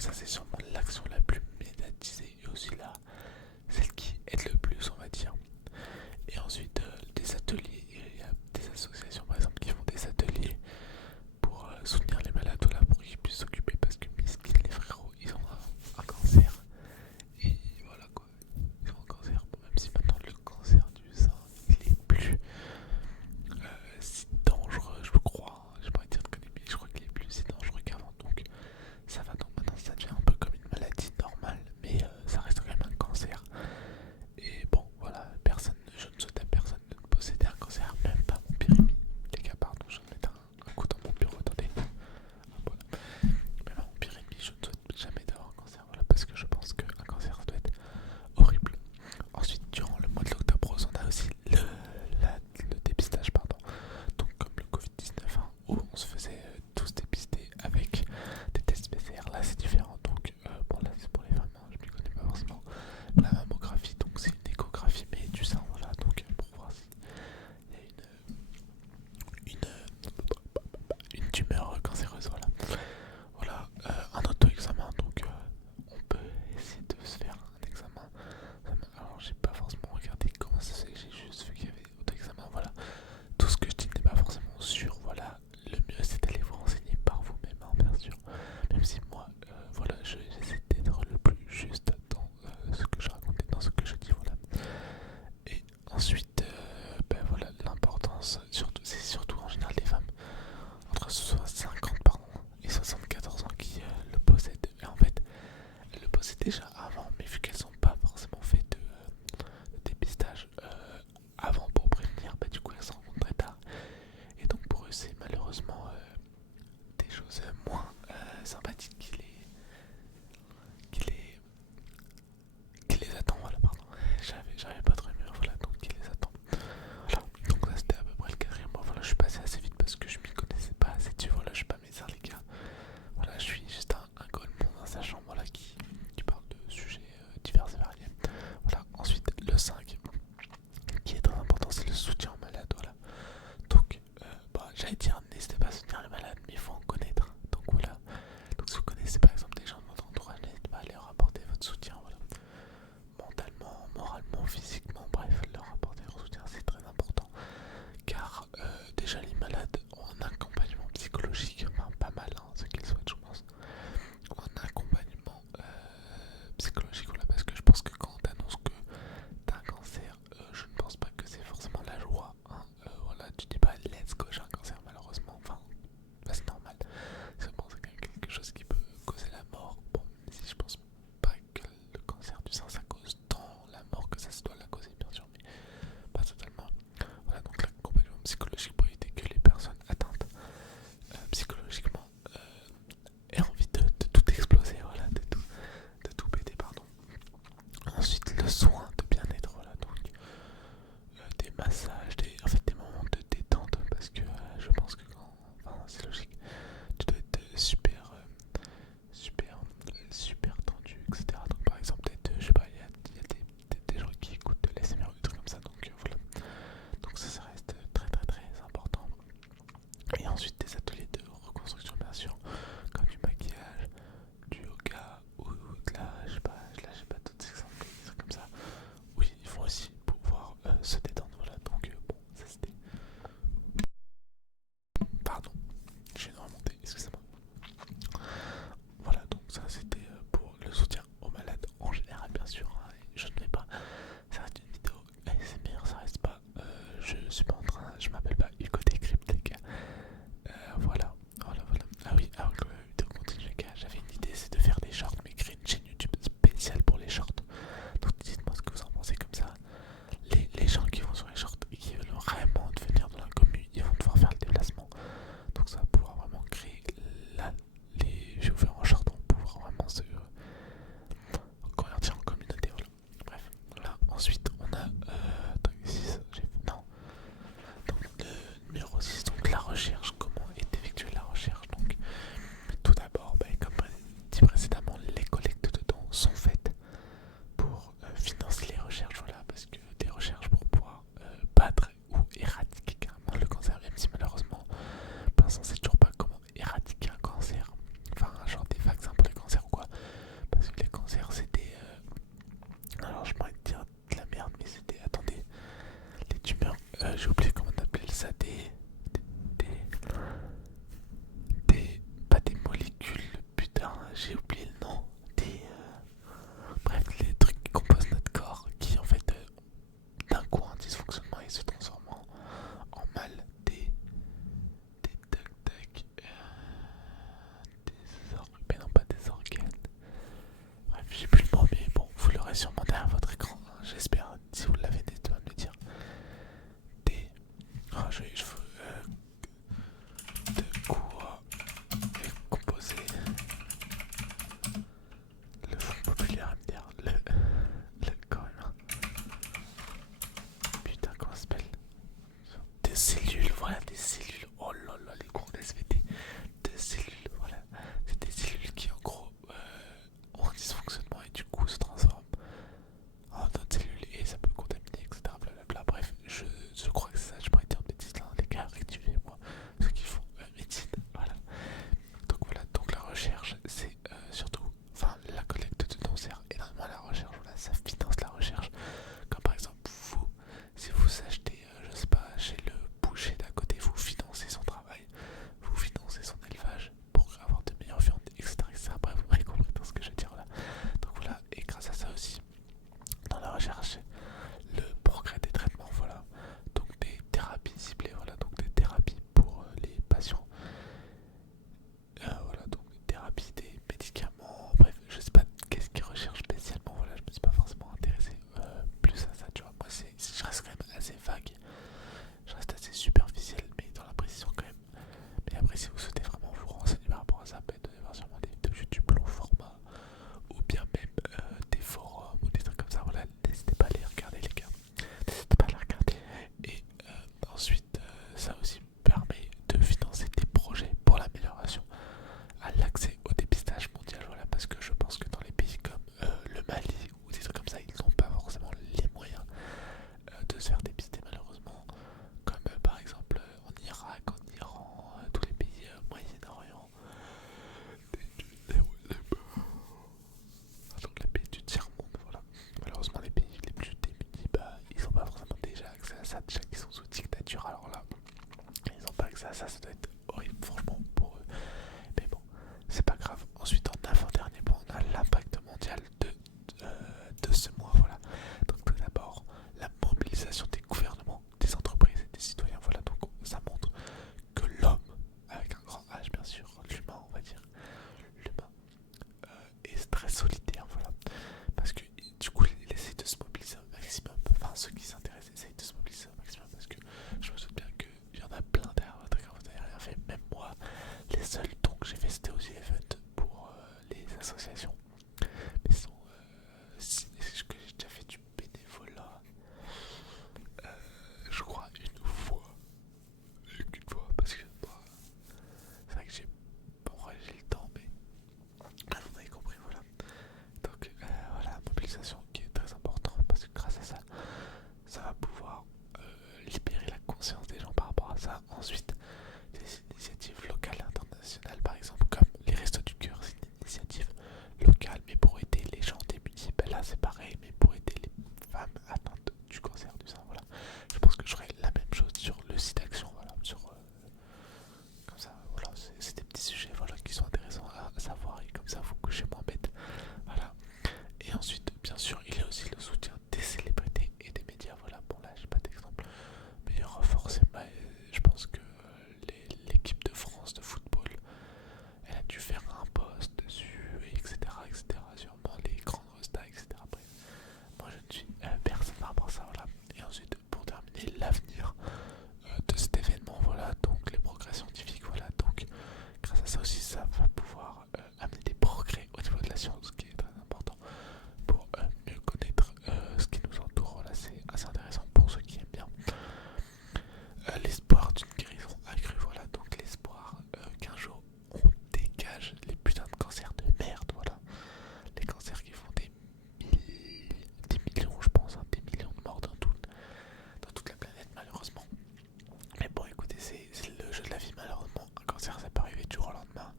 Donc ça c'est sûrement l'action la plus médiatisée et aussi celle qui aide le plus, on va dire. Et ensuite des ateliers, il y a des associations par exemple qui font des ateliers pour soutenir les malades, voilà, pour qu'ils puissent s'occuper parce que miskin les frérots, ils ont un cancer. Et voilà quoi, ils ont un cancer. Bon, même si maintenant le cancer du sein, il est plus si dangereux, je crois. J'ai pas envie de dire de conneries, mais je crois qu'il est plus si dangereux qu'avant. Donc ça va, donc maintenant ça devient un peu comme une maladie normale, mais ça reste quand même un cancer. Et bon, voilà, je ne souhaite à personne de posséder un cancer, même pas mon pire ennemi. Les gars, pardon, je vais mettre un coup dans mon bureau, attendez. Ah, voilà. Même à mon pire ennemi, je ne souhaite jamais d'avoir un cancer, voilà, parce que je pense qu'un cancer ça doit être horrible. Ensuite, durant le mois de l'octobre rose, on a aussi le dépistage, pardon. Donc, comme le Covid-19, hein, où on se faisait tous dépister avec des tests PCR. Là, c'est différent. Donc, bon, là, c'est pour les femmes, hein, je ne connais pas forcément. La mammographie, donc c'est une échographie, mais du sein, voilà. Donc, pour voir s'il y a une tumeur cancéreuse, voilà. Voilà, un auto-examen, donc on peut essayer de se faire un examen. Alors j'ai pas forcément regardé comment ça se fait, j'ai juste vu qu'il y avait auto-examen, voilà. Tout ce que je dis n'est pas forcément sûr, voilà. Le mieux c'est d'aller vous renseigner par vous-même, hein, bien sûr. Même si moi, voilà, j'essaie d'être le plus juste dans ce que je raconte et dans ce que je dis, voilà. Et ensuite, ben voilà, l'importance, c'est surtout en général les femmes entre 50 pardon, et 74 ans qui le possèdent. Et en fait, elles le possèdent déjà avant, mais vu qu'elles n'ont pas forcément fait de dépistage avant pour prévenir, bah du coup elles s'en rendent très tard. Et donc pour eux, c'est malheureusement des choses moins sympathiques qui les, qui les attend, voilà, pardon. J'avais pas trop aimé, voilà, donc qui les attend. Voilà, donc ça c'était à peu près le quatrième mois. Voilà, je suis passé assez vite parce que je m'y connaissais pas assez dessus. Voilà, je suis pas médecin, les gars. Voilà, je suis juste un golemon dans sa chambre, voilà, qui parle de sujets divers et variés. Voilà, ensuite le 5 qui est très important, c'est le soutien aux malades, voilà. Donc, j'allais dire, n'hésitez pas à soutenir les malades, mais il faut en connaître. Donc voilà, donc si vous connaissez recherche, c'est surtout, enfin, la collecte de dons sert énormément à la recherche. Voilà, ça finance la recherche. Comme par exemple, vous, si vous achetez, je sais pas, chez le boucher d'à côté, vous financez son travail, vous financez son élevage pour avoir de meilleures viandes, etc., etc. Bref, vous m'avez compris dans ce que je veux dire là. Donc voilà, et grâce à ça aussi, dans la recherche, le progrès des traitements, voilà. Donc des thérapies ciblées, voilà, donc des thérapies pour les patients. Voilà, donc des thérapies, des médicaments, bref, je sais pas qu'est-ce qu'ils recherchent spécialement, voilà, je me suis pas forcément intéressé plus à ça, tu vois. Moi, je reste quand même assez vague, je reste assez superficiel, mais dans la précision quand même. Mais après, si vous souhaitez vraiment vous renseigner par rapport à ça, peut-être de voir sûrement des vidéos YouTube long format, ou bien même des forums ou des trucs comme ça, voilà, n'hésitez pas à les regarder, les gars. N'hésitez pas à les regarder. Et ensuite, ça aussi permet de financer des projets pour l'amélioration à l'accès au dépistage mondial, voilà, parce que je pense que dans les pays comme le Mali ou des trucs comme ça, ils n'ont pas forcément les moyens de se faire dépister malheureusement, comme par exemple en Irak, en Iran, tous les pays Moyen-Orient, donc les pays du tiers-monde, voilà. Malheureusement les pays les plus démunis, bah, ils n'ont pas forcément déjà accès à ça, déjà qu'ils sont sous dictature, alors là, ils n'ont pas accès à ça, ça doit être horrible franchement pour eux. Mais bon, c'est pas grave. Ensuite, en avant-dernier point, on a l'impact mondial de ce mois, voilà. Donc tout d'abord, la mobilisation des gouvernements, des entreprises et des citoyens, voilà. Donc ça montre que l'homme, avec un grand H bien sûr, l'humain on va dire, l'humain est très solidaire, voilà. Parce que du coup, il essaie de se mobiliser au maximum. Enfin, ceux qui s'intéressent essayent de se mobiliser au maximum parce que je me souviens bien qu'il y en a plein derrière votre écran, vous n'avez rien fait. Même moi, les seuls dons que j'ai fait c'était aussi event pour les associations. Mais sinon, est-ce que j'ai déjà fait du bénévolat je crois qu'une fois, parce que bah, c'est vrai que j'ai le temps, mais vous avez compris, voilà. Donc voilà, la mobilisation qui est très importante parce que grâce à ça, ça va pouvoir libérer la conscience des gens par rapport à ça. Ensuite, des initiatives locales et internationales, par exemple, comme les Restos du Cœur, c'est une initiative locale, mais pour aider les gens démunis. Ben là, c'est pareil, mais pour aider les femmes atteintes du cancer du sein. Voilà. Je pense que je ferai la même chose sur le site d'action, voilà, sur comme ça, voilà, c'est des petits sujets, voilà, qui sont intéressants à savoir et comme ça, vous couchez moins bête, voilà. Et ensuite, bien sûr, il y a aussi le soutien des célébrités et des médias, voilà. Bon là, j'ai pas d'exemple, mais il y aura forcément, je pense que l'équipe de France de football, elle a dû faire un post dessus, etc., etc., sûrement les grandes restas, etc. Après, moi je ne suis personne par rapport à ça, voilà. Et ensuite, pour terminer, l'avenir de cet événement, voilà, donc les progrès scientifiques, voilà, donc grâce à ça aussi, ça va pouvoir amener des progrès au niveau de la science, ce qui est très important pour mieux connaître ce qui nous entoure, voilà, c'est assez intéressant pour ceux qui aiment bien. L'espoir d'une guérison accrue, voilà, donc l'espoir qu'un jour on dégage les putains de cancers de merde, voilà, les cancers qui font des millions, je pense, hein, des millions de morts dans toute la planète, malheureusement. Mais bon, écoutez, c'est le jeu de la vie, malheureusement. Un cancer, ça peut arriver du jour au lendemain.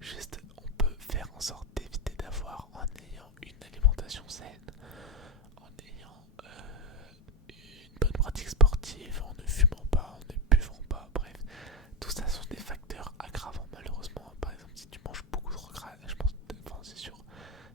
Juste, on peut faire en sorte d'éviter d'avoir en ayant une alimentation saine, en ayant une bonne pratique sportive, en ne fumant pas, en ne buvant pas, bref. Tout ça sont des facteurs aggravants, malheureusement. Par exemple, si tu manges beaucoup trop gras, je pense, enfin, c'est sûr,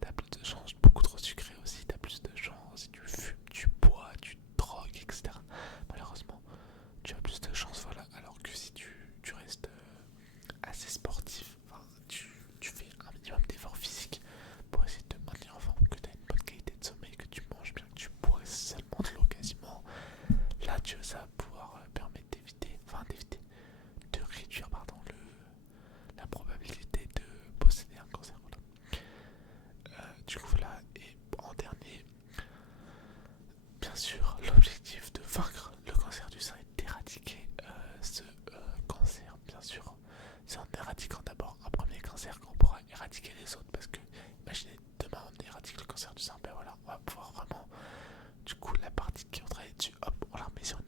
t'as plus de chances, beaucoup trop sucré aussi, t'as plus de chances. Si tu fumes, tu bois, tu te drogues, etc. Malheureusement, tu as plus de chance, voilà. Alors que si tu restes assez sportif, enfin, tu fais un minimum d'efforts physiques pour essayer de te maintenir en forme, que tu as une bonne qualité de sommeil, que tu manges bien, que tu bois seulement de l'eau quasiment, là ça va pouvoir permettre de réduire pardon, la probabilité de posséder un cancer. Voilà. Du coup voilà, et en dernier, bien sûr, l'objectif de vaincre le cancer du sein est d'éradiquer ce cancer, bien sûr. C'est en éradiquant d'abord un premier cancer qu'on pourra éradiquer les autres. Parce que, imaginez, demain on éradique le cancer du sein, ben voilà, on va pouvoir vraiment, du coup, la partie qui est en train dessus, hop, on la remet sur une